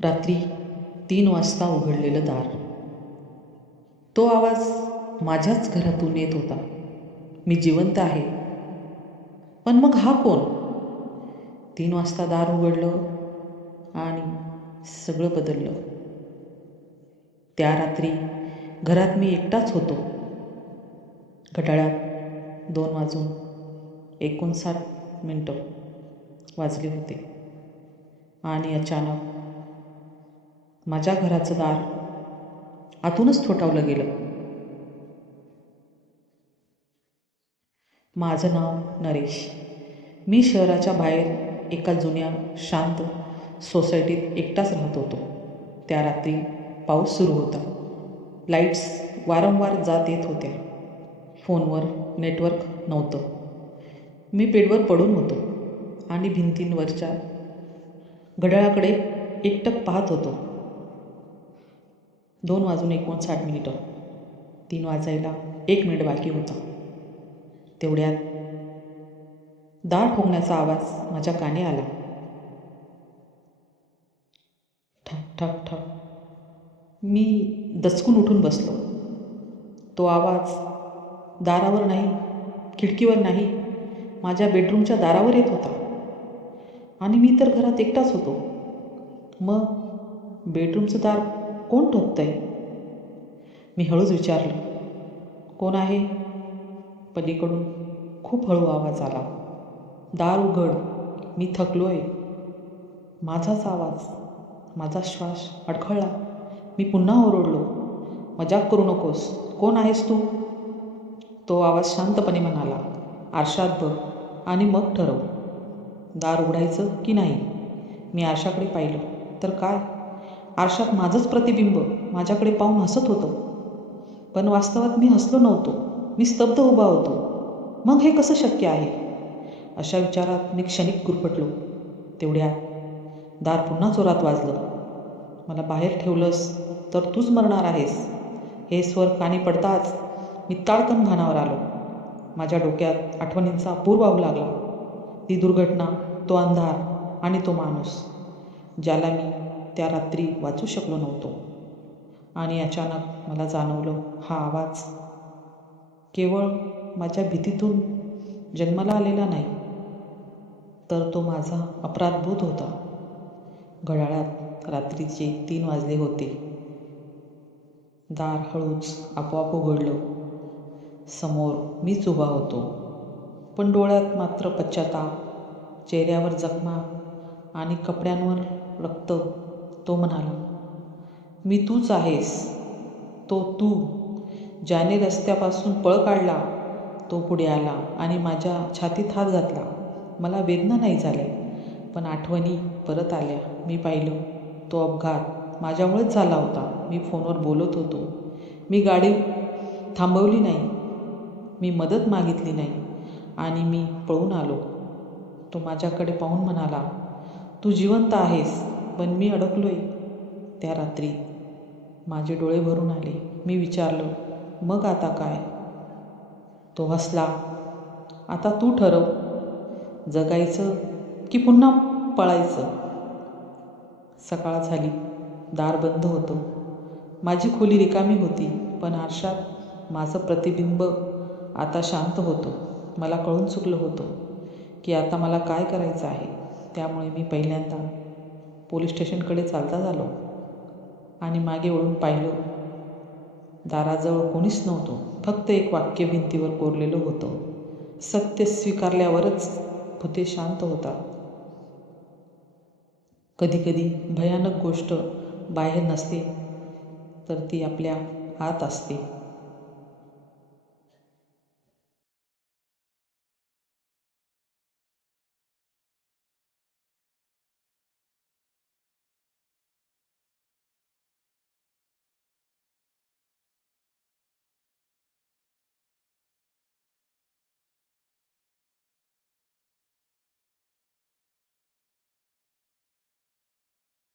रात्री तीन वाजता उघडलेलं दार. तो आवाज माझ्याच घरातून येत होता. मी जिवंत आहे. पण मग हा कोण? तीन वाजता दार उघडलं आणि सगळं बदललं. त्या रात्री घरात मी एकटाच होतो. घटाळ्यात दोन वाजून एकोणसाठ मिनटं वाजले होते. आणि अचानक माझ्या घराचं दार आतूनच ठोठावलं गेलं. माझं नाव नरेश. मी शहराच्या बाहेर एका जुन्या शांत सोसायटीत एकटाच राहत होतो. त्या रात्री पाऊस सुरू होता. लाईट्स वारंवार जात येत होत्या. फोनवर नेटवर्क नव्हतं. मी बेडवर पडून होतो आणि भिंतींवरच्या घड्याळाकडे एकटक पाहत होतो. दोन वाजून एकोणसाठ मिनिटं. तीन वाजायला एक मिनिट बाकी होता. तेवढ्यात दार ठोकण्याचा आवाज माझ्या काने आला. ठक ठक ठक. मी दचकून उठून बसलो. तो आवाज दारावर नाही खिडकीवर नाही माझ्या बेडरूमच्या दारावर येत होता. आणि मी तर घरात एकटाच होतो. मग बेडरूमचं दार कोण ठोकतंय मी हळूच विचारलं कोण आहे? पलीकडून खूप हळू आवाज आला दार उघड मी थकलोय. माझाच आवाज माझा श्वास अडखळला. मी पुन्हा ओरडलो मजाक करू नकोस कोण आहेस तू? तो आवाज शांतपणे म्हणाला आरशात बघ आणि मग ठरव. दार उघडायचं की नाही? मी आरशाकडे पाहिलं तर काय? आरशात माझंच प्रतिबिंब माझ्याकडे पाहून हसत होतं. पण वास्तवात मी हसलो नव्हतो. मी स्तब्ध उभा होतो. मग हे कसं शक्य आहे? अशा विचारात मी क्षणिक गुरफटलो. तेवढ्यात दार पुन्हा जोरात वाजलं. मला बाहेर ठेवलंस तर तूच मरणार आहेस. हे स्वर कानी पडताच मी ताळकन भानावर आलो. माझ्या डोक्यात आठवणींचा पूर वाहू लागला. ती दुर्घटना तो अंधार आणि तो माणूस ज्याला मी त्या रात्री वाचू शकलो नव्हतो. आणि अचानक मला जाणवलं हा आवाज. केवळ माझ्या भीतीतून जन्माला आलेला नाही तर तो माझा अपराधबोध होता. घड्याळात रात्रीचे तीन वाजले होते. दार हळूच आपोआप उघडलं. समोर मीच उभा होतो पण डोळ्यात मात्र पश्चाताप चेहऱ्यावर जखमा आणि कपड्यांवर रक्त तो म्हणाला मी तूच आहेस. तो तू ज्याने रस्त्यापासून पळ काढला तो पुढे आला आणि माझ्या छातीत हात घातला. मला वेदना नाही झाल्या पण आठवणी परत आल्या. मी पाहिलं तो अपघात माझ्यामुळेच झाला होता. मी फोनवर बोलत होतो. मी गाडी थांबवली नाही. मी मदत मागितली नाही आणि मी पळून आलो. तो माझ्याकडे पाहून म्हणाला तू जिवंत आहेस. पण मी अडकलो आहे त्या रात्री माझे डोळे भरून आले. मी विचारलं मग आता काय? तो हसला. आता तू ठरव. जगायचं की पुन्हा पळायचं? सकाळ झाली. दार बंद होतं. माझी खोली रिकामी होती पण आरशात माझं प्रतिबिंब आता शांत होतं. मला कळून चुकलं होतं की आता मला काय करायचं आहे. त्यामुळे मी पहिल्यांदा पोलीस स्टेशनकडे चालता झालो आणि मागे वळून पाहिलं. दाराजवळ कोणीच नव्हतं. फक्त एक वाक्य भिंतीवर कोरलेलं होतं. सत्य स्वीकारल्यावरच भूते शांत होतात कधीकधी भयानक गोष्ट बाहेर नसते तर ती आपल्या आत असते.